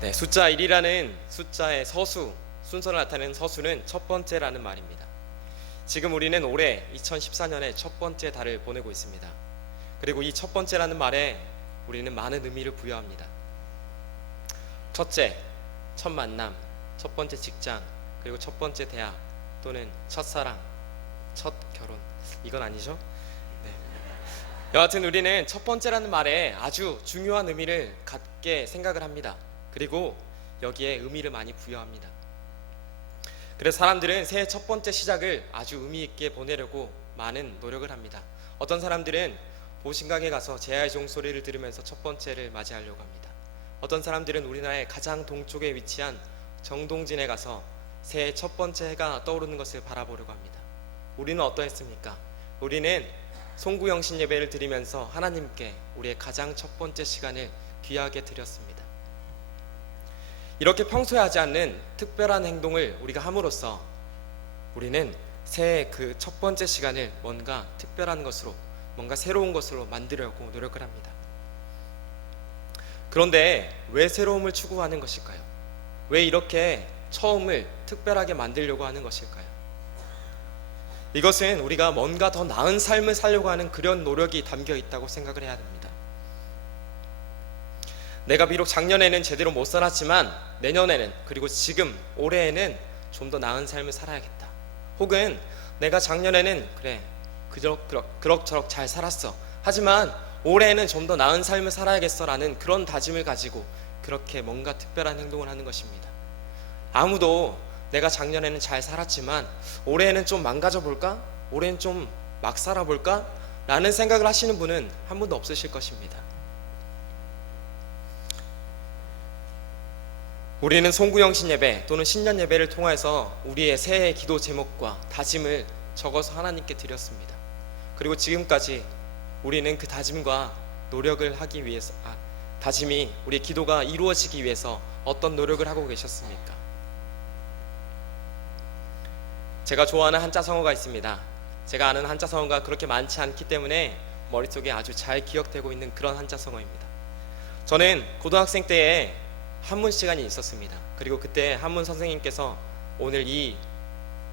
네, 숫자 1이라는 숫자의 서수, 순서를 나타내는 서수는 첫 번째라는 말입니다. 지금 우리는 올해 2014년의 첫 번째 달을 보내고 있습니다. 그리고 이 첫 번째라는 말에 우리는 많은 의미를 부여합니다. 첫째, 첫 만남, 첫 번째 직장, 그리고 첫 번째 대학 또는 첫사랑, 첫 결혼. 이건 아니죠? 네. 여하튼 우리는 첫 번째라는 말에 아주 중요한 의미를 갖게 생각을 합니다. 그리고 여기에 의미를 많이 부여합니다. 그래서 사람들은 새해 첫 번째 시작을 아주 의미 있게 보내려고 많은 노력을 합니다. 어떤 사람들은 보신각에 가서 제야의 종소리를 들으면서 첫 번째를 맞이하려고 합니다. 어떤 사람들은 우리나라의 가장 동쪽에 위치한 정동진에 가서 새해 첫 번째 해가 떠오르는 것을 바라보려고 합니다. 우리는 어떠했습니까? 우리는 송구영신 예배를 드리면서 하나님께 우리의 가장 첫 번째 시간을 귀하게 드렸습니다. 이렇게 평소에 하지 않는 특별한 행동을 우리가 함으로써 우리는 새해 그 첫 번째 시간을 뭔가 특별한 것으로, 뭔가 새로운 것으로 만들려고 노력을 합니다. 그런데 왜 새로움을 추구하는 것일까요? 왜 이렇게 처음을 특별하게 만들려고 하는 것일까요? 이것은 우리가 뭔가 더 나은 삶을 살려고 하는 그런 노력이 담겨 있다고 생각을 해야 됩니다. 내가 비록 작년에는 제대로 못 살았지만 내년에는, 그리고 지금 올해에는 좀 더 나은 삶을 살아야겠다. 혹은 내가 작년에는 그래 그럭저럭 잘 살았어, 하지만 올해에는 좀 더 나은 삶을 살아야겠어 라는 그런 다짐을 가지고 그렇게 뭔가 특별한 행동을 하는 것입니다. 아무도 내가 작년에는 잘 살았지만 올해에는 좀 망가져 볼까? 올해는 좀 막 살아볼까? 라는 생각을 하시는 분은 한 분도 없으실 것입니다. 우리는 송구영신 예배 또는 신년 예배를 통해서 우리의 새해 기도 제목과 다짐을 적어서 하나님께 드렸습니다. 그리고 지금까지 우리는 그 다짐과 노력을 하기 위해서, 다짐이, 우리의 기도가 이루어지기 위해서 어떤 노력을 하고 계셨습니까? 제가 좋아하는 한자성어가 있습니다. 제가 아는 한자성어가 그렇게 많지 않기 때문에 머릿속에 아주 잘 기억되고 있는 그런 한자성어입니다. 저는 고등학생 때에 한문 시간이 있었습니다. 그리고 그때 한문 선생님께서 오늘 이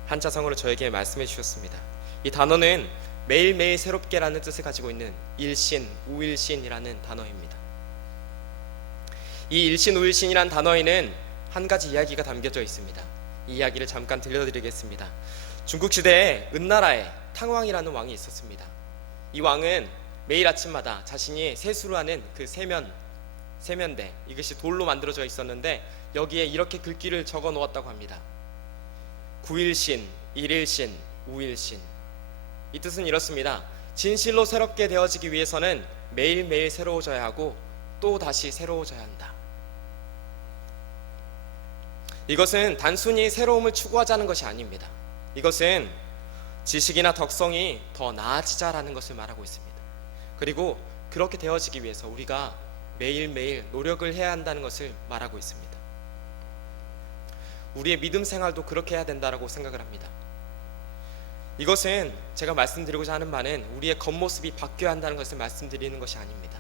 한자성어를 저에게 말씀해 주셨습니다. 이 단어는 매일매일 새롭게라는 뜻을 가지고 있는 일신, 우일신이라는 단어입니다. 이 일신, 우일신이라는 단어에는 한 가지 이야기가 담겨져 있습니다. 이 이야기를 잠깐 들려드리겠습니다. 중국 시대에 은나라에 탕왕이라는 왕이 있었습니다. 이 왕은 매일 아침마다 자신이 세수를 하는 그 세면대, 이것이 돌로 만들어져 있었는데 여기에 이렇게 글귀를 적어 놓았다고 합니다. 구일신, 일일신, 우일신. 이 뜻은 이렇습니다. 진실로 새롭게 되어지기 위해서는 매일매일 새로워져야 하고 또 다시 새로워져야 한다. 이것은 단순히 새로움을 추구하자는 것이 아닙니다. 이것은 지식이나 덕성이 더 나아지자라는 것을 말하고 있습니다. 그리고 그렇게 되어지기 위해서 우리가 매일매일 노력을 해야 한다는 것을 말하고 있습니다. 우리의 믿음 생활도 그렇게 해야 된다고 생각을 합니다. 이것은 제가 말씀드리고자 하는 바는 우리의 겉모습이 바뀌어야 한다는 것을 말씀드리는 것이 아닙니다.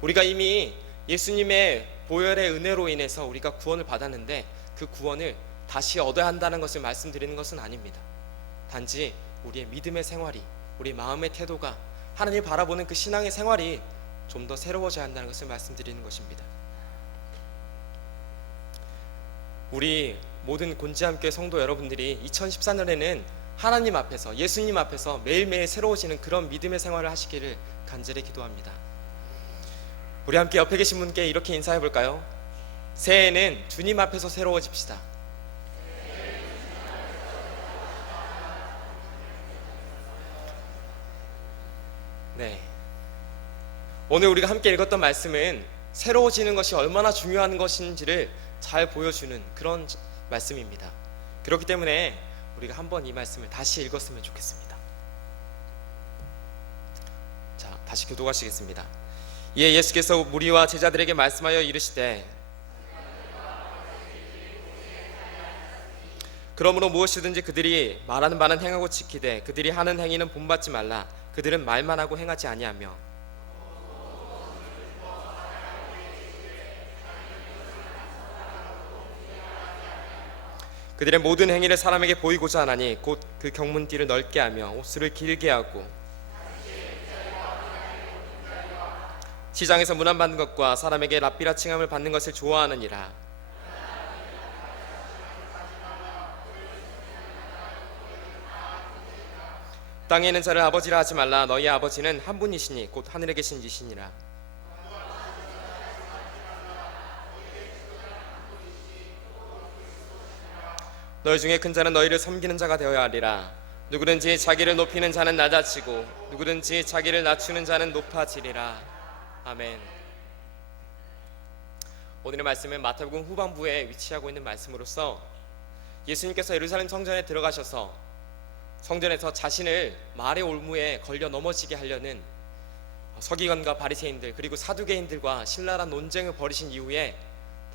우리가 이미 예수님의 보혈의 은혜로 인해서 우리가 구원을 받았는데 그 구원을 다시 얻어야 한다는 것을 말씀드리는 것은 아닙니다. 단지 우리의 믿음의 생활이, 우리 마음의 태도가, 하나님을 바라보는 그 신앙의 생활이 좀 더 새로워져야 한다는 것을 말씀드리는 것입니다. 우리 모든 곤지암교회 성도 여러분들이 2014년에는 하나님 앞에서, 예수님 앞에서 매일매일 새로워지는 그런 믿음의 생활을 하시기를 간절히 기도합니다. 우리 함께 옆에 계신 분께 이렇게 인사해 볼까요? 새해에는 주님 앞에서 새로워집시다. 네. 오늘 우리가 함께 읽었던 말씀은 새로워지는 것이 얼마나 중요한 것인지를 잘 보여주는 그런 말씀입니다. 그렇기 때문에 우리가 한번 이 말씀을 다시 읽었으면 좋겠습니다. 자, 다시 교독하시겠습니다. 이에 예수께서 무리와 제자들에게 말씀하여 이르시되 그러므로 무엇이든지 그들이 말하는 바는 행하고 지키되 그들이 하는 행위는 본받지 말라. 그들은 말만 하고 행하지 아니하며 그들의 모든 행위를 사람에게 보이고자 하나니 곧 그 경문띠를 넓게 하며 옷수를 길게 하고 시장에서 문안받는 것과 사람에게 랍비라 칭함을 받는 것을 좋아하느니라. 땅에 있는 자를 아버지라 하지 말라. 너희 아버지는 한 분이시니 곧 하늘에 계신 이시니라. 너희 중에 큰 자는 너희를 섬기는 자가 되어야 하리라. 누구든지 자기를 높이는 자는 낮아지고 누구든지 자기를 낮추는 자는 높아지리라. 아멘. 오늘의 말씀은 마태복음 후반부에 위치하고 있는 말씀으로서 예수님께서 예루살렘 성전에 들어가셔서 성전에서 자신을 말의 올무에 걸려 넘어지게 하려는 서기관과 바리새인들 그리고 사두개인들과 신랄한 논쟁을 벌이신 이후에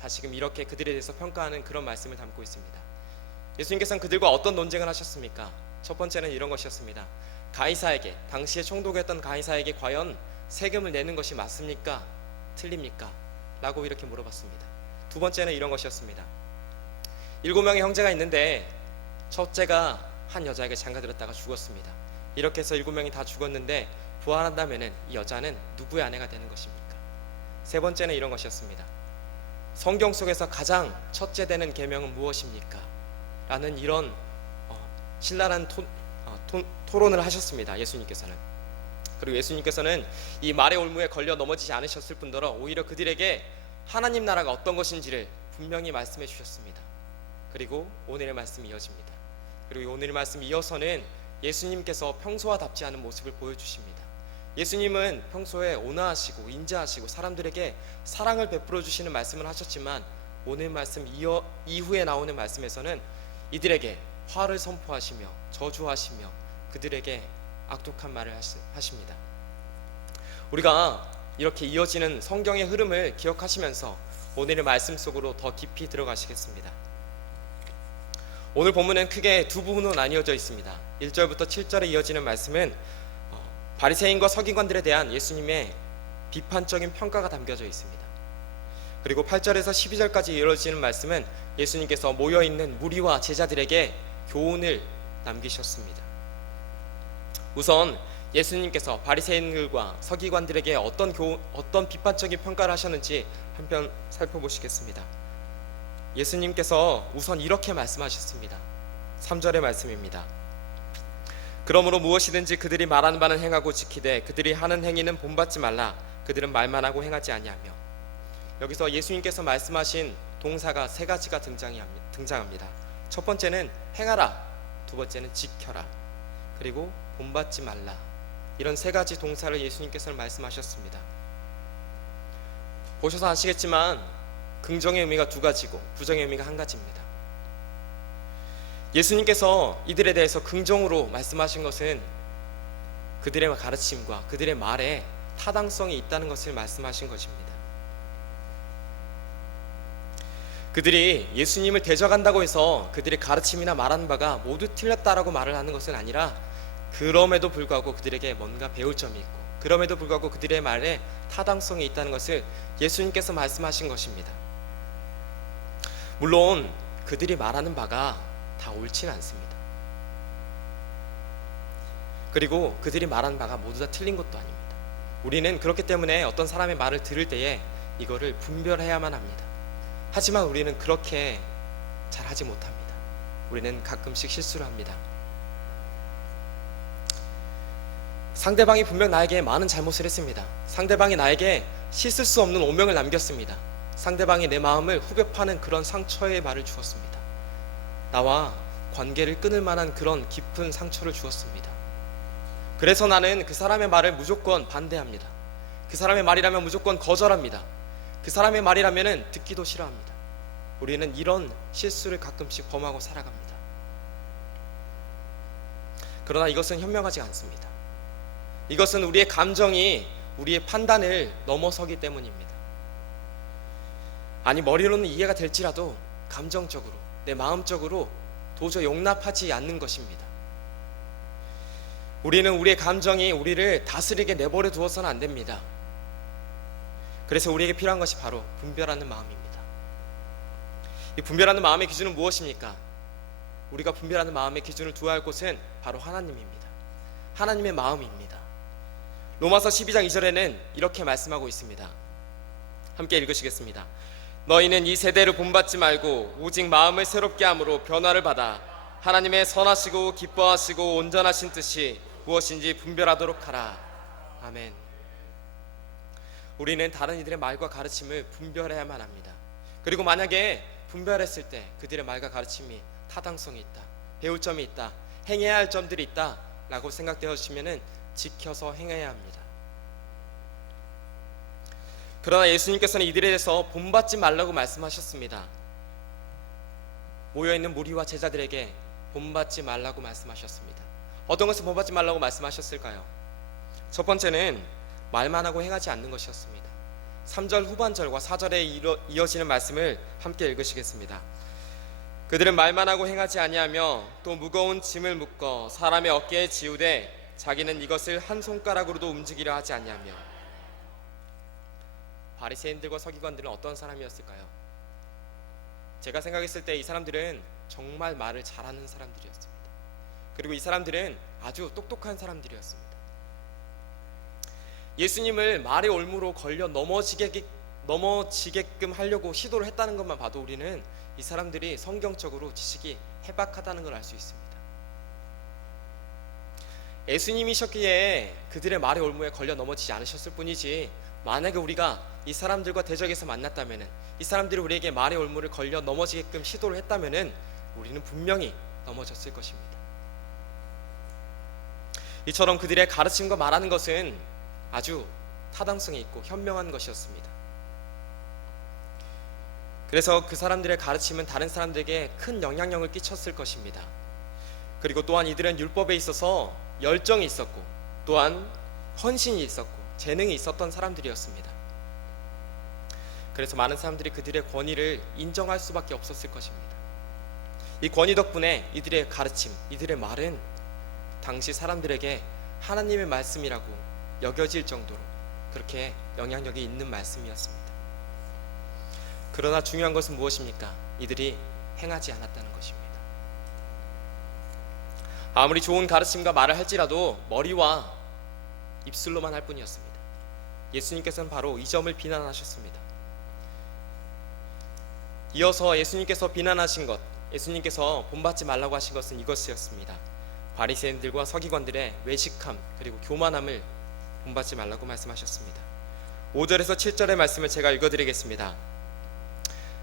다시금 이렇게 그들에 대해서 평가하는 그런 말씀을 담고 있습니다. 예수님께서는 그들과 어떤 논쟁을 하셨습니까? 첫 번째는 이런 것이었습니다. 가이사에게, 당시에 총독이었던 가이사에게 과연 세금을 내는 것이 맞습니까? 틀립니까? 라고 이렇게 물어봤습니다. 두 번째는 이런 것이었습니다. 7명의 형제가 있는데 첫째가 한 여자에게 장가들었다가 죽었습니다. 이렇게 해서 7명이 다 죽었는데 부활한다면은 이 여자는 누구의 아내가 되는 것입니까? 세 번째는 이런 것이었습니다. 성경 속에서 가장 첫째 되는 계명은 무엇입니까? 라는 이런 신랄한 토론을 하셨습니다. 예수님께서는. 그리고 예수님께서는 이 말의 올무에 걸려 넘어지지 않으셨을 뿐더러 오히려 그들에게 하나님 나라가 어떤 것인지를 분명히 말씀해 주셨습니다. 그리고 오늘의 말씀이 이어집니다. 그리고 오늘의 말씀 이어서는 예수님께서 평소와 답지 않은 모습을 보여주십니다. 예수님은 평소에 온화하시고 인자하시고 사람들에게 사랑을 베풀어 주시는 말씀을 하셨지만 오늘 말씀 이후에 나오는 말씀에서는 이들에게 화를 선포하시며 저주하시며 그들에게 악독한 말을 하십니다. 우리가 이렇게 이어지는 성경의 흐름을 기억하시면서 오늘의 말씀 속으로 더 깊이 들어가시겠습니다. 오늘 본문은 크게 두 부분으로 나뉘어져 있습니다. 1절부터 7절에 이어지는 말씀은 바리새인과 서기관들에 대한 예수님의 비판적인 평가가 담겨져 있습니다. 그리고 8절에서 12절까지 이어지는 말씀은 예수님께서 모여있는 무리와 제자들에게 교훈을 남기셨습니다. 우선 예수님께서 바리새인들과 서기관들에게 어떤 비판적인 평가를 하셨는지 한편 살펴보시겠습니다. 예수님께서 우선 이렇게 말씀하셨습니다. 3절의 말씀입니다. 그러므로 무엇이든지 그들이 말하는 바는 행하고 지키되 그들이 하는 행위는 본받지 말라. 그들은 말만 하고 행하지 아니하며. 여기서 예수님께서 말씀하신 동사가 세 가지가 등장합니다. 첫 번째는 행하라, 두 번째는 지켜라, 그리고 본받지 말라. 이런 세 가지 동사를 예수님께서는 말씀하셨습니다. 보셔서 아시겠지만 긍정의 의미가 두 가지고 부정의 의미가 한 가지입니다. 예수님께서 이들에 대해서 긍정으로 말씀하신 것은 그들의 가르침과 그들의 말에 타당성이 있다는 것을 말씀하신 것입니다. 그들이 예수님을 대적한다고 해서 그들의 가르침이나 말하는 바가 모두 틀렸다라고 말을 하는 것은 아니라 그럼에도 불구하고 그들에게 뭔가 배울 점이 있고 그럼에도 불구하고 그들의 말에 타당성이 있다는 것을 예수님께서 말씀하신 것입니다. 물론 그들이 말하는 바가 다 옳지는 않습니다. 그리고 그들이 말하는 바가 모두 다 틀린 것도 아닙니다. 우리는 그렇기 때문에 어떤 사람의 말을 들을 때에 이거를 분별해야만 합니다. 하지만 우리는 그렇게 잘하지 못합니다. 우리는 가끔씩 실수를 합니다. 상대방이 분명 나에게 많은 잘못을 했습니다. 상대방이 나에게 씻을 수 없는 오명을 남겼습니다. 상대방이 내 마음을 후벼 파는 그런 상처의 말을 주었습니다. 나와 관계를 끊을 만한 그런 깊은 상처를 주었습니다. 그래서 나는 그 사람의 말을 무조건 반대합니다. 그 사람의 말이라면 무조건 거절합니다. 그 사람의 말이라면 듣기도 싫어합니다. 우리는 이런 실수를 가끔씩 범하고 살아갑니다. 그러나 이것은 현명하지 않습니다. 이것은 우리의 감정이 우리의 판단을 넘어서기 때문입니다. 아니 머리로는 이해가 될지라도 감정적으로 내 마음적으로 도저히 용납하지 않는 것입니다. 우리는 우리의 감정이 우리를 다스리게 내버려 두어서는 안 됩니다. 그래서 우리에게 필요한 것이 바로 분별하는 마음입니다. 이 분별하는 마음의 기준은 무엇입니까? 우리가 분별하는 마음의 기준을 두어야 할 곳은 바로 하나님입니다. 하나님의 마음입니다. 로마서 12장 2절에는 이렇게 말씀하고 있습니다. 함께 읽으시겠습니다. 너희는 이 세대를 본받지 말고 오직 마음을 새롭게 함으로 변화를 받아 하나님의 선하시고 기뻐하시고 온전하신 뜻이 무엇인지 분별하도록 하라. 아멘. 우리는 다른 이들의 말과 가르침을 분별해야만 합니다. 그리고 만약에 분별했을 때 그들의 말과 가르침이 타당성이 있다, 배울 점이 있다, 행해야 할 점들이 있다 라고 생각되었으면 지켜서 행해야 합니다. 그러나 예수님께서는 이들에 대해서 본받지 말라고 말씀하셨습니다. 모여있는 무리와 제자들에게 본받지 말라고 말씀하셨습니다. 어떤 것을 본받지 말라고 말씀하셨을까요? 첫 번째는 말만 하고 행하지 않는 것이었습니다. 3절 후반절과 4절에 이어지는 말씀을 함께 읽으시겠습니다. 그들은 말만 하고 행하지 아니하며 또 무거운 짐을 묶어 사람의 어깨에 지우되 자기는 이것을 한 손가락으로도 움직이려 하지 아니하며. 바리새인들과 서기관들은 어떤 사람이었을까요? 제가 생각했을 때 이 사람들은 정말 말을 잘하는 사람들이었습니다. 그리고 이 사람들은 아주 똑똑한 사람들이었습니다. 예수님을 말의 올무로 걸려 넘어지게끔 하려고 시도를 했다는 것만 봐도 우리는 이 사람들이 성경적으로 지식이 해박하다는 걸 알 수 있습니다. 예수님이셨기에 그들의 말의 올무에 걸려 넘어지지 않으셨을 뿐이지, 만약에 우리가 이 사람들과 대적에서 만났다면, 이 사람들이 우리에게 말의 올무를 걸려 넘어지게끔 시도를 했다면 우리는 분명히 넘어졌을 것입니다. 이처럼 그들의 가르침과 말하는 것은 아주 타당성이 있고 현명한 것이었습니다. 그래서 그 사람들의 가르침은 다른 사람들에게 큰 영향력을 끼쳤을 것입니다. 그리고 또한 이들은 율법에 있어서 열정이 있었고 또한 헌신이 있었고 재능이 있었던 사람들이었습니다. 그래서 많은 사람들이 그들의 권위를 인정할 수밖에 없었을 것입니다. 이 권위 덕분에 이들의 가르침, 이들의 말은 당시 사람들에게 하나님의 말씀이라고 여겨질 정도로 그렇게 영향력이 있는 말씀이었습니다. 그러나 중요한 것은 무엇입니까? 이들이 행하지 않았다는 것입니다. 아무리 좋은 가르침과 말을 할지라도 머리와 입술로만 할 뿐이었습니다. 예수님께서는 바로 이 점을 비난하셨습니다. 이어서 예수님께서 비난하신 것, 예수님께서 본받지 말라고 하신 것은 이것이었습니다. 바리새인들과 서기관들의 외식함 그리고 교만함을 본받지 말라고 말씀하셨습니다. 5절에서 7절의 말씀을 제가 읽어드리겠습니다.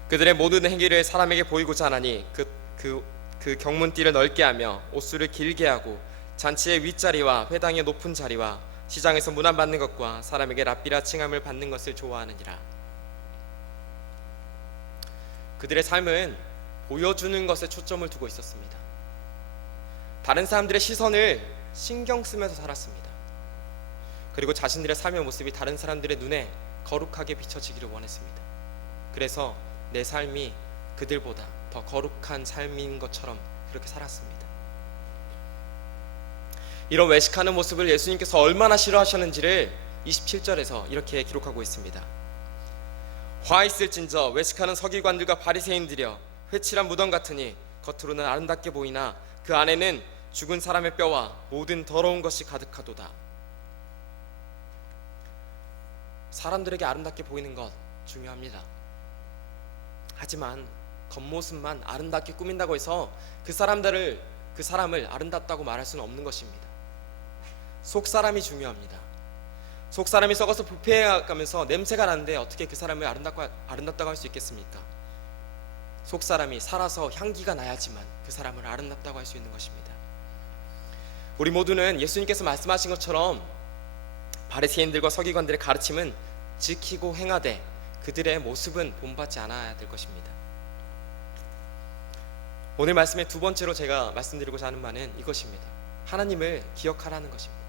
그들의 모든 행위를 사람에게 보이고자 하나니 그 경문띠를 넓게 하며 옷수를 길게 하고 잔치의 윗자리와 회당의 높은 자리와 시장에서 문안 받는 것과 사람에게 랍비라 칭함을 받는 것을 좋아하느니라. 그들의 삶은 보여주는 것에 초점을 두고 있었습니다. 다른 사람들의 시선을 신경 쓰면서 살았습니다. 그리고 자신들의 삶의 모습이 다른 사람들의 눈에 거룩하게 비춰지기를 원했습니다. 그래서 내 삶이 그들보다 더 거룩한 삶인 것처럼 그렇게 살았습니다. 이런 외식하는 모습을 예수님께서 얼마나 싫어하셨는지를 27절에서 이렇게 기록하고 있습니다. 화 있을진저 외식하는 서기관들과 바리새인들이여, 회칠한 무덤 같으니 겉으로는 아름답게 보이나 그 안에는 죽은 사람의 뼈와 모든 더러운 것이 가득하도다. 사람들에게 아름답게 보이는 것 중요합니다. 하지만 겉모습만 아름답게 꾸민다고 해서 그 사람을 아름답다고 말할 수는 없는 것입니다. 속사람이 중요합니다. 속사람이 썩어서 부패해가면서 냄새가 나는데 어떻게 그 사람을 아름답다고 할 수 있겠습니까? 속사람이 살아서 향기가 나야지만 그 사람을 아름답다고 할 수 있는 것입니다. 우리 모두는 예수님께서 말씀하신 것처럼 바리새인들과 서기관들의 가르침은 지키고 행하되 그들의 모습은 본받지 않아야 될 것입니다. 오늘 말씀의 두 번째로 제가 말씀드리고자 하는 바는 이것입니다. 하나님을 기억하라는 것입니다.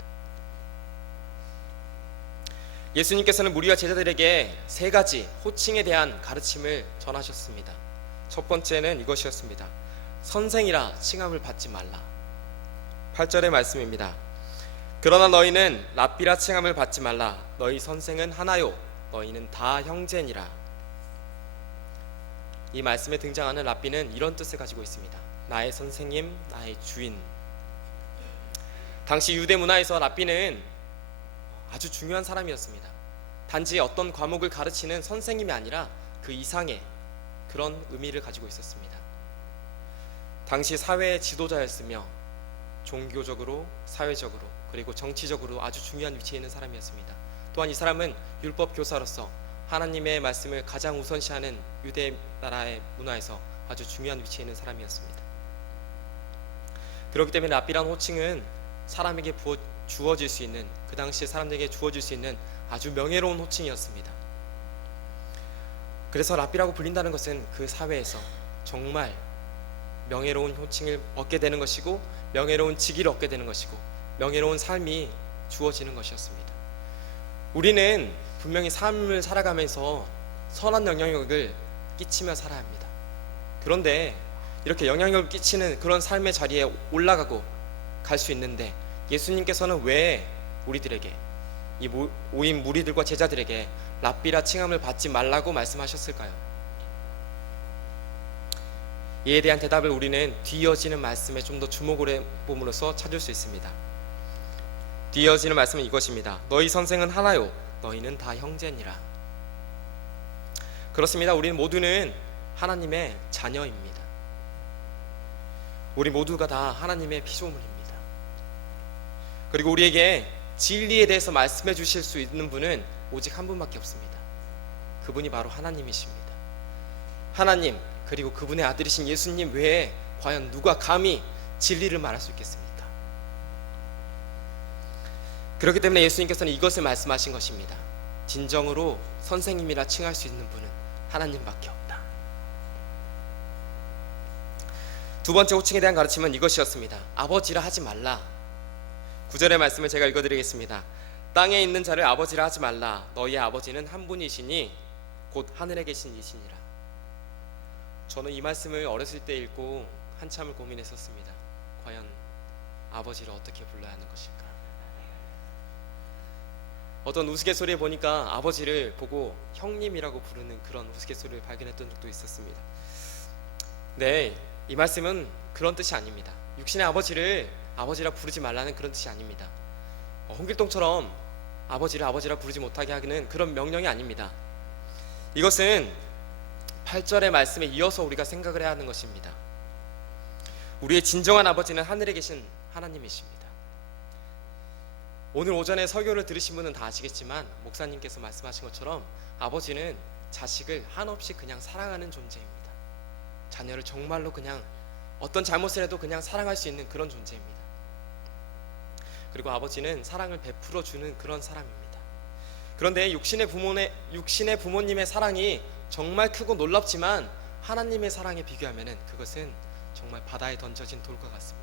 예수님께서는 무리와 제자들에게 세 가지 호칭에 대한 가르침을 전하셨습니다. 첫 번째는 이것이었습니다. 선생이라 칭함을 받지 말라. 8절의 말씀입니다. 그러나 너희는 랍비라 칭함을 받지 말라. 너희 선생은 하나요 너희는 다 형제니라. 이 말씀에 등장하는 랍비는 이런 뜻을 가지고 있습니다. 나의 선생님, 나의 주인. 당시 유대 문화에서 랍비는 아주 중요한 사람이었습니다. 단지 어떤 과목을 가르치는 선생님이 아니라 그 이상의 그런 의미를 가지고 있었습니다. 당시 사회의 지도자였으며 종교적으로, 사회적으로, 그리고 정치적으로 아주 중요한 위치에 있는 사람이었습니다. 또한 이 사람은 율법 교사로서 하나님의 말씀을 가장 우선시하는 유대 나라의 문화에서 아주 중요한 위치에 있는 사람이었습니다. 그렇기 때문에 랍비란 호칭은 사람에게 주어질 수 있는, 그 당시 사람들에게 주어질 수 있는 아주 명예로운 호칭이었습니다. 그래서 랍비라고 불린다는 것은 그 사회에서 정말 명예로운 호칭을 얻게 되는 것이고, 명예로운 직위를 얻게 되는 것이고, 명예로운 삶이 주어지는 것이었습니다. 우리는 분명히 삶을 살아가면서 선한 영향력을 끼치며 살아야 합니다. 그런데 이렇게 영향력을 끼치는 그런 삶의 자리에 올라가고 갈 수 있는데, 예수님께서는 왜 우리들에게, 이 모인 무리들과 제자들에게 랍비라 칭함을 받지 말라고 말씀하셨을까요? 이에 대한 대답을 우리는 뒤이어지는 말씀에 좀 더 주목을 해봄으로써 찾을 수 있습니다. 뒤이어지는 말씀은 이것입니다. 너희 선생은 하나요, 너희는 다 형제니라. 그렇습니다. 우리는 모두는 하나님의 자녀입니다. 우리 모두가 다 하나님의 피조물입니다. 그리고 우리에게 진리에 대해서 말씀해 주실 수 있는 분은 오직 한 분밖에 없습니다. 그분이 바로 하나님이십니다. 하나님, 그리고 그분의 아들이신 예수님 외에 과연 누가 감히 진리를 말할 수 있겠습니까? 그렇기 때문에 예수님께서는 이것을 말씀하신 것입니다. 진정으로 선생님이라 칭할 수 있는 분은 하나님밖에 없다. 두 번째 호칭에 대한 가르침은 이것이었습니다. 아버지라 하지 말라. 9절의 말씀을 제가 읽어드리겠습니다. 땅에 있는 자를 아버지라 하지 말라. 너희의 아버지는 한 분이시니 곧 하늘에 계신 이시니라. 저는 이 말씀을 어렸을 때 읽고 한참을 고민했었습니다. 과연 아버지를 어떻게 불러야 하는 것일까? 어떤 우스갯소리에 보니까 아버지를 보고 형님이라고 부르는 그런 우스갯소리를 발견했던 적도 있었습니다. 네, 이 말씀은 그런 뜻이 아닙니다. 육신의 아버지를 아버지라 부르지 말라는 그런 뜻이 아닙니다. 홍길동처럼 아버지를 아버지라 부르지 못하게 하기는 그런 명령이 아닙니다. 이것은 8절의 말씀에 이어서 우리가 생각을 해야 하는 것입니다. 우리의 진정한 아버지는 하늘에 계신 하나님이십니다. 오늘 오전에 설교를 들으신 분은 다 아시겠지만 목사님께서 말씀하신 것처럼 아버지는 자식을 한없이 그냥 사랑하는 존재입니다. 자녀를 정말로 그냥 어떤 잘못을 해도 그냥 사랑할 수 있는 그런 존재입니다. 그리고 아버지는 사랑을 베풀어 주는 그런 사람입니다. 그런데 육신의 부모님의 사랑이 정말 크고 놀랍지만 하나님의 사랑에 비교하면 그것은 정말 바다에 던져진 돌과 같습니다.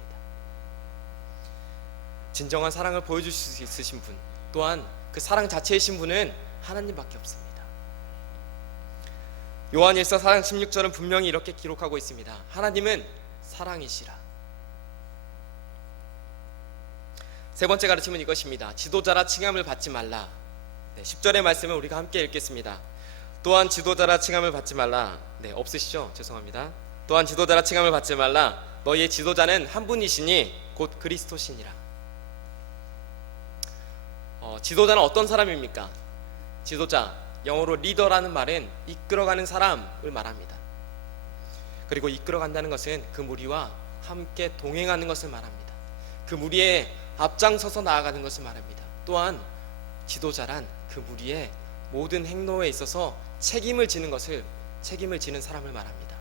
진정한 사랑을 보여줄 수 있으신 분, 또한 그 사랑 자체이신 분은 하나님밖에 없습니다. 요한일서 4장 16절은 분명히 이렇게 기록하고 있습니다. 하나님은 사랑이시라. 세 번째 가르침은 이것입니다. 지도자라 칭함을 받지 말라. 10절의 말씀을 우리가 함께 읽겠습니다. 또한 지도자라 칭함을 받지 말라. 없으시죠? 죄송합니다. 또한 지도자라 칭함을 받지 말라. 너희의 지도자는 한 분이시니 곧 그리스도시니라. 지도자는 어떤 사람입니까? 지도자, 영어로 리더라는 말은 이끌어가는 사람을 말합니다. 그리고 이끌어간다는 것은 그 무리와 함께 동행하는 것을 말합니다. 그 무리에 앞장서서 나아가는 것을 말합니다. 또한 지도자란 그 무리의 모든 행동에 있어서 책임을 지는 사람을 말합니다.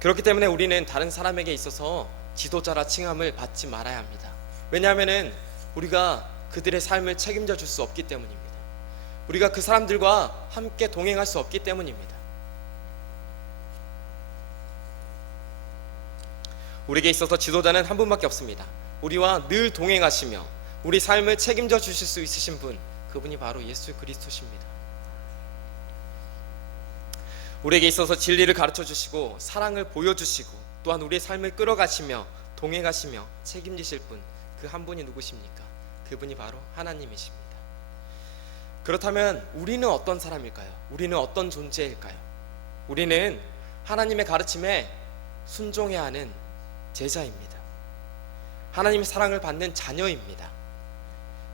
그렇기 때문에 우리는 다른 사람에게 있어서 지도자라 칭함을 받지 말아야 합니다. 왜냐하면 우리가 그들의 삶을 책임져 줄 수 없기 때문입니다. 우리가 그 사람들과 함께 동행할 수 없기 때문입니다. 우리에게 있어서 지도자는 한 분밖에 없습니다. 우리와 늘 동행하시며 우리 삶을 책임져 주실 수 있으신 분, 그분이 바로 예수 그리스도십니다. 우리에게 있어서 진리를 가르쳐 주시고 사랑을 보여주시고 또한 우리의 삶을 끌어가시며 동행하시며 책임지실 분, 그 한 분이 누구십니까? 그분이 바로 하나님이십니다. 그렇다면 우리는 어떤 사람일까요? 우리는 어떤 존재일까요? 우리는 하나님의 가르침에 순종해야 하는 제자입니다. 하나님의 사랑을 받는 자녀입니다.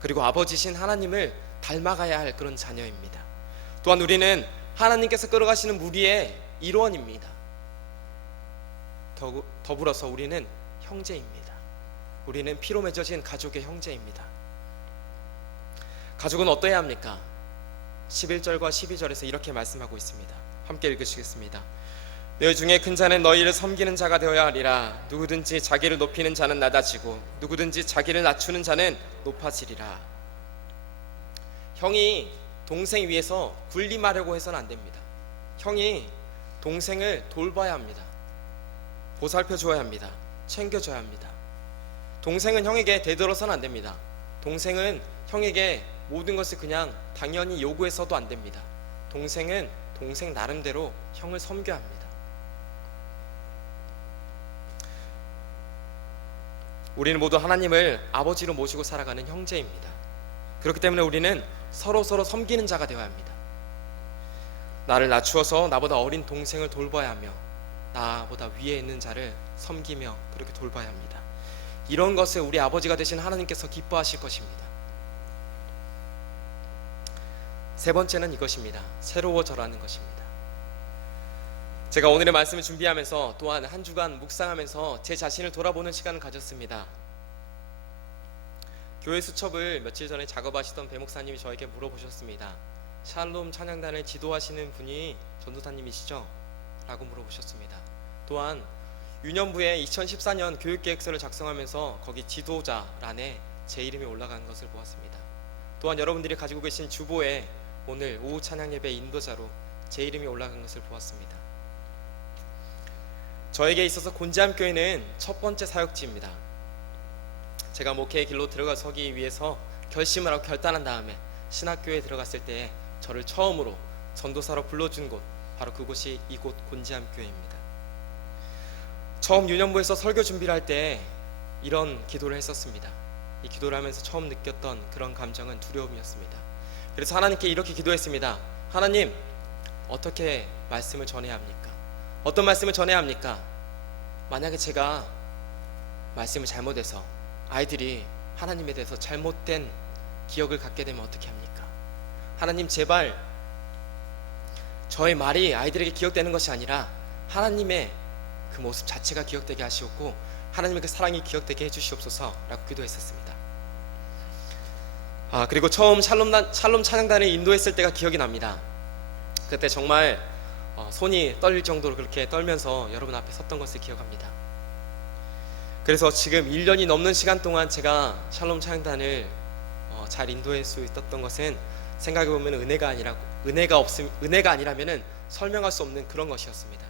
그리고 아버지신 하나님을 닮아가야 할 그런 자녀입니다. 또한 우리는 하나님께서 끌어가시는 무리의 일원입니다. 더불어서 우리는 형제입니다. 우리는 피로 맺어진 가족의 형제입니다. 가족은 어떠해야 합니까? 11절과 12절에서 이렇게 말씀하고 있습니다. 함께 읽으시겠습니다. 너희 중에 큰 자는 너희를 섬기는 자가 되어야 하리라. 누구든지 자기를 높이는 자는 낮아지고 누구든지 자기를 낮추는 자는 높아지리라. 형이 동생 위에서 군림하려고 해서는 안 됩니다. 형이 동생을 돌봐야 합니다. 보살펴 주어야 합니다. 챙겨줘야 합니다. 동생은 형에게 대들어서는 안 됩니다. 동생은 형에게 모든 것을 그냥 당연히 요구해서도 안 됩니다. 동생은 동생 나름대로 형을 섬겨야 합니다. 우리는 모두 하나님을 아버지로 모시고 살아가는 형제입니다. 그렇기 때문에 우리는 서로 섬기는 자가 되어야 합니다. 나를 낮추어서 나보다 어린 동생을 돌봐야 하며 나보다 위에 있는 자를 섬기며 그렇게 돌봐야 합니다. 이런 것을 우리 아버지가 되신 하나님께서 기뻐하실 것입니다. 세 번째는 이것입니다. 새로워져라는 것입니다. 제가 오늘의 말씀을 준비하면서 또한 한 주간 묵상하면서 제 자신을 돌아보는 시간을 가졌습니다. 교회 수첩을 며칠 전에 작업하시던 배 목사님이 저에게 물어보셨습니다. 샬롬 찬양단을 지도하시는 분이 전도사님이시죠? 라고 물어보셨습니다. 또한 유년부에 2014년 교육계획서를 작성하면서 거기 지도자란에 제 이름이 올라간 것을 보았습니다. 또한 여러분들이 가지고 계신 주보에 오늘 오후 찬양 예배 인도자로 제 이름이 올라간 것을 보았습니다. 저에게 있어서 곤지암교회는 첫 번째 사역지입니다. 제가 목회의 길로 들어서기 위해서 결심을 하고 결단한 다음에 신학교에 들어갔을 때 저를 처음으로 전도사로 불러준 곳, 바로 그곳이 이곳 곤지암교회입니다. 처음 유년부에서 설교 준비를 할 때 이런 기도를 했었습니다. 이 기도를 하면서 처음 느꼈던 그런 감정은 두려움이었습니다. 그래서 하나님께 이렇게 기도했습니다. 하나님, 어떻게 말씀을 전해야 합니까? 어떤 말씀을 전해야 합니까? 만약에 제가 말씀을 잘못해서 아이들이 하나님에 대해서 잘못된 기억을 갖게 되면 어떻게 합니까? 하나님, 제발 저의 말이 아이들에게 기억되는 것이 아니라 하나님의 그 모습 자체가 기억되게 하시옵고 하나님의 그 사랑이 기억되게 해주시옵소서 라고 기도했었습니다. 그리고 처음 샬롬 찬양단을 인도했을 때가 기억이 납니다. 그때 정말 손이 떨릴 정도로 그렇게 떨면서 여러분 앞에 섰던 것을 기억합니다. 그래서 지금 1년이 넘는 시간 동안 제가 샬롬 찬양단을 잘 인도할 수 있었던 것은 생각해보면 은혜가 아니라면은 설명할 수 없는 그런 것이었습니다.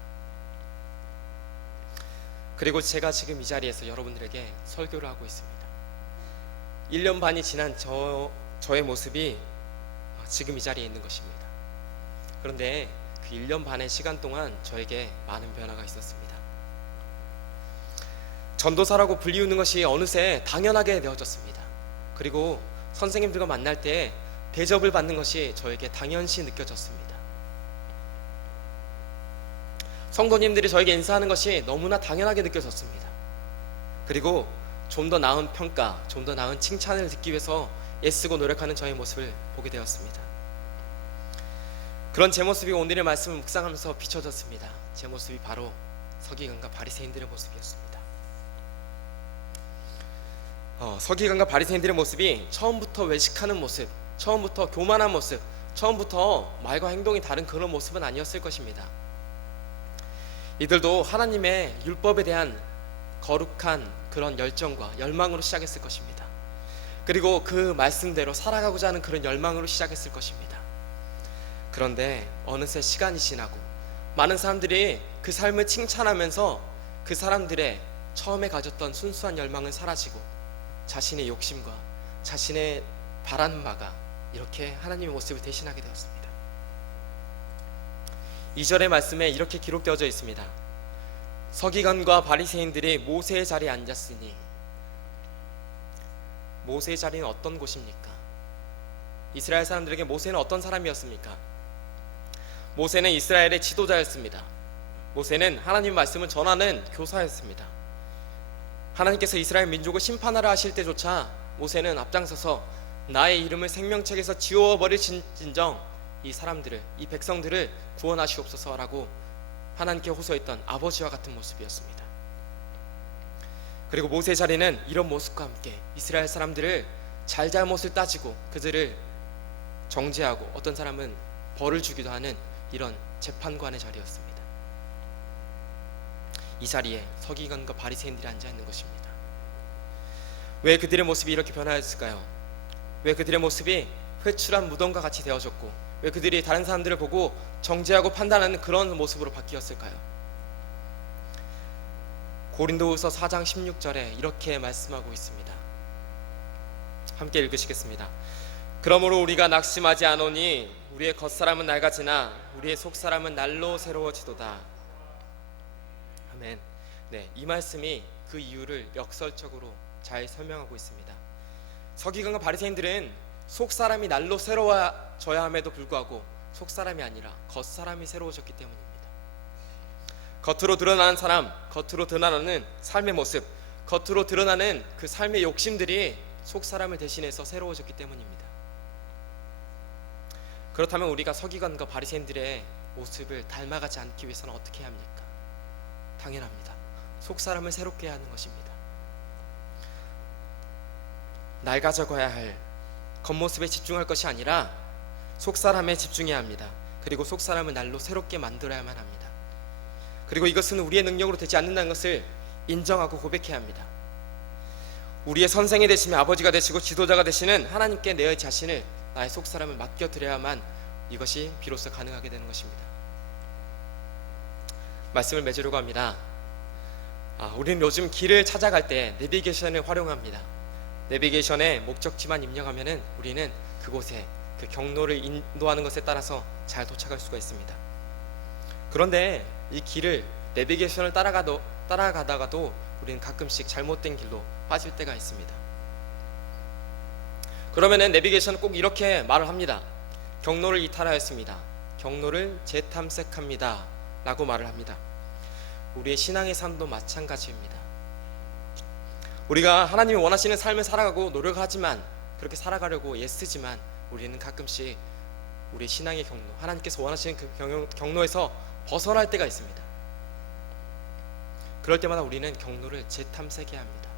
그리고 제가 지금 이 자리에서 여러분들에게 설교를 하고 있습니다. 1년 반이 지난 저의 모습이 지금 이 자리에 있는 것입니다. 그런데 그 1년 반의 시간 동안 저에게 많은 변화가 있었습니다. 전도사라고 불리우는 것이 어느새 당연하게 되어졌습니다. 그리고 선생님들과 만날 때 대접을 받는 것이 저에게 당연시 느껴졌습니다. 성도님들이 저에게 인사하는 것이 너무나 당연하게 느껴졌습니다. 그리고 좀 더 나은 평가, 좀 더 나은 칭찬을 듣기 위해서 애쓰고 노력하는 저의 모습을 보게 되었습니다. 그런 제 모습이 오늘의 말씀을 묵상하면서 비춰졌습니다. 제 모습이 바로 서기관과 바리새인들의 모습이었습니다. 서기관과 바리새인들의 모습이 처음부터 외식하는 모습, 처음부터 교만한 모습, 처음부터 말과 행동이 다른 그런 모습은 아니었을 것입니다. 이들도 하나님의 율법에 대한 거룩한 그런 열정과 열망으로 시작했을 것입니다. 그리고 그 말씀대로 살아가고자 하는 그런 열망으로 시작했을 것입니다. 그런데 어느새 시간이 지나고 많은 사람들이 그 삶을 칭찬하면서 그 사람들의 처음에 가졌던 순수한 열망은 사라지고 자신의 욕심과 자신의 바라는 바가 이렇게 하나님의 모습을 대신하게 되었습니다. 2절의 말씀에 이렇게 기록되어져 있습니다. 서기관과 바리새인들이 모세의 자리에 앉았으니, 모세의 자리는 어떤 곳입니까? 이스라엘 사람들에게 모세는 어떤 사람이었습니까? 모세는 이스라엘의 지도자였습니다. 모세는 하나님 말씀을 전하는 교사였습니다. 하나님께서 이스라엘 민족을 심판하라 하실 때조차 모세는 앞장서서 나의 이름을 생명책에서 지워버리신진정 이 사람들을, 이 백성들을 구원하시옵소서라고 하나님께 호소했던 아버지와 같은 모습이었습니다. 그리고 모세의 자리는 이런 모습과 함께 이스라엘 사람들을 잘잘못을 따지고 그들을 정죄하고 어떤 사람은 벌을 주기도 하는 이런 재판관의 자리였습니다. 이 자리에 서기관과 바리새인들이 앉아 있는 것입니다. 왜 그들의 모습이 이렇게 변화했을까요? 왜 그들의 모습이 회출한 무덤과 같이 되어졌고 왜 그들이 다른 사람들을 보고 정죄하고 판단하는 그런 모습으로 바뀌었을까요? 고린도후서 4장 16절에 이렇게 말씀하고 있습니다. 함께 읽으시겠습니다. 그러므로 우리가 낙심하지 않으니 우리의 겉사람은 낡아지나 우리의 속사람은 날로 새로워지도다. 아멘. 네, 이 말씀이 그 이유를 역설적으로 잘 설명하고 있습니다. 서기관과 바리새인들은 속사람이 날로 새로워져야 함에도 불구하고 속사람이 아니라 겉사람이 새로워졌기 때문입니다. 겉으로 드러나는 사람, 겉으로 드러나는 삶의 모습, 겉으로 드러나는 그 삶의 욕심들이 속사람을 대신해서 새로워졌기 때문입니다. 그렇다면 우리가 서기관과 바리새인들의 모습을 닮아가지 않기 위해서는 어떻게 해야 합니까? 당연합니다. 속사람을 새롭게 해야 하는 것입니다. 낡아져가야 할 겉모습에 집중할 것이 아니라 속사람에 집중해야 합니다. 그리고 속사람을 날로 새롭게 만들어야만 합니다. 그리고 이것은 우리의 능력으로 되지 않는다는 것을 인정하고 고백해야 합니다. 우리의 선생이 되시며 아버지가 되시고 지도자가 되시는 하나님께 내 자신을, 나의 속사람을 맡겨드려야만 이것이 비로소 가능하게 되는 것입니다. 말씀을 맺으려고 합니다. 우리는 요즘 길을 찾아갈 때 내비게이션을 활용합니다. 내비게이션에 목적지만 입력하면은 우리는 그곳에 그 경로를 인도하는 것에 따라서 잘 도착할 수가 있습니다. 그런데 이 길을 내비게이션을 따라가다가도 우리는 가끔씩 잘못된 길로 빠질 때가 있습니다. 그러면은 내비게이션은 꼭 이렇게 말을 합니다. 경로를 이탈하였습니다. 경로를 재탐색합니다. 라고 말을 합니다. 우리의 신앙의 삶도 마찬가지입니다. 우리가 하나님이 원하시는 삶을 살아가고 노력하지만, 그렇게 살아가려고 애쓰지만 우리는 가끔씩 우리의 신앙의 경로, 하나님께서 원하시는 그 경로에서 벗어날 때가 있습니다. 그럴 때마다 우리는 경로를 재탐색해야 합니다.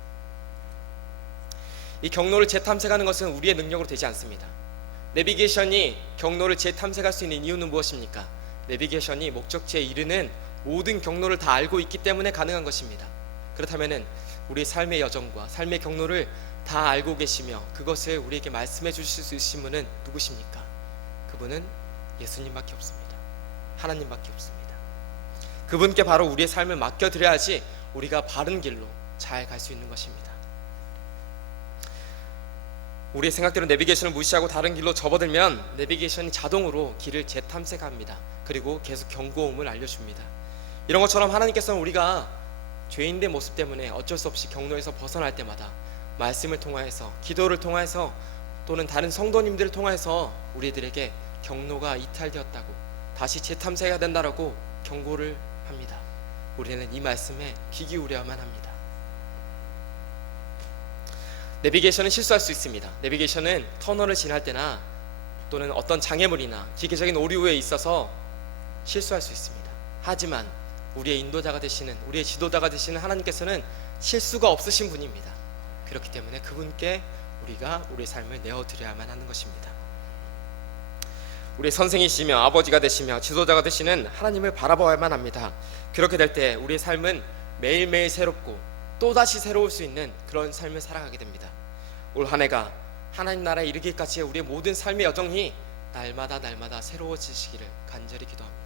이 경로를 재탐색하는 것은 우리의 능력으로 되지 않습니다. 내비게이션이 경로를 재탐색할 수 있는 이유는 무엇입니까? 내비게이션이 목적지에 이르는 모든 경로를 다 알고 있기 때문에 가능한 것입니다. 그렇다면 우리의 삶의 여정과 삶의 경로를 다 알고 계시며 그것을 우리에게 말씀해 주실 수 있으신 분은 누구십니까? 그분은 예수님밖에 없습니다. 하나님밖에 없습니다. 그분께 바로 우리의 삶을 맡겨드려야지 우리가 바른 길로 잘 갈 수 있는 것입니다. 우리의 생각대로 내비게이션을 무시하고 다른 길로 접어들면 내비게이션이 자동으로 길을 재탐색합니다. 그리고 계속 경고음을 알려줍니다. 이런 것처럼 하나님께서는 우리가 죄인된 모습 때문에 어쩔 수 없이 경로에서 벗어날 때마다 말씀을 통하여서, 기도를 통하여서, 또는 다른 성도님들을 통하여서 우리들에게 경로가 이탈되었다고, 다시 재탐색해야 된다라고 경고를 합니다. 우리는 이 말씀에 귀 기울여야만 합니다. 내비게이션은 실수할 수 있습니다. 내비게이션은 터널을 지날 때나 또는 어떤 장애물이나 기계적인 오류에 있어서 실수할 수 있습니다. 하지만 우리의 인도자가 되시는, 우리의 지도자가 되시는 하나님께서는 실수가 없으신 분입니다. 그렇기 때문에 그분께 우리가 우리의 삶을 내어드려야만 하는 것입니다. 우리의 선생이시며 아버지가 되시며 지도자가 되시는 하나님을 바라봐야만 합니다. 그렇게 될 때 우리의 삶은 매일매일 새롭고 또다시 새로울 수 있는 그런 삶을 살아가게 됩니다. 올 한 해가 하나님 나라에 이르기까지의 우리의 모든 삶의 여정이 날마다 새로워지시기를 간절히 기도합니다.